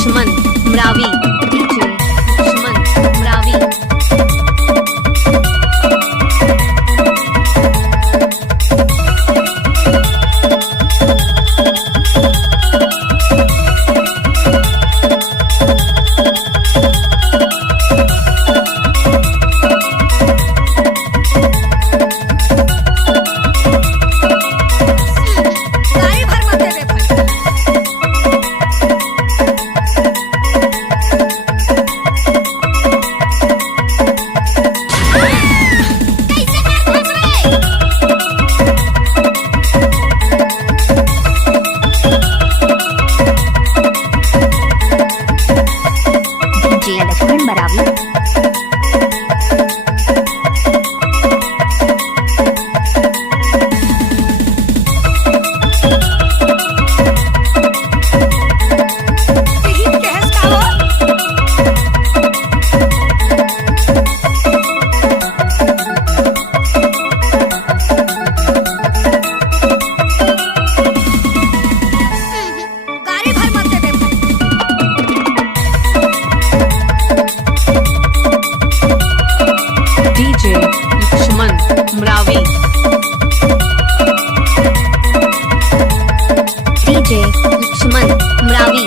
लक्ष्मण Maravi DJ Laxman मरावी गाड़ी भर मत दे भाई। कैसे कर फंस रहे? डीजे लक्ष्मण मरावी यही कहस का हो। गाड़ी भर मत दे भाई। डीजे लक्ष्मण मरावी डीजे लक्ष्मण मरावी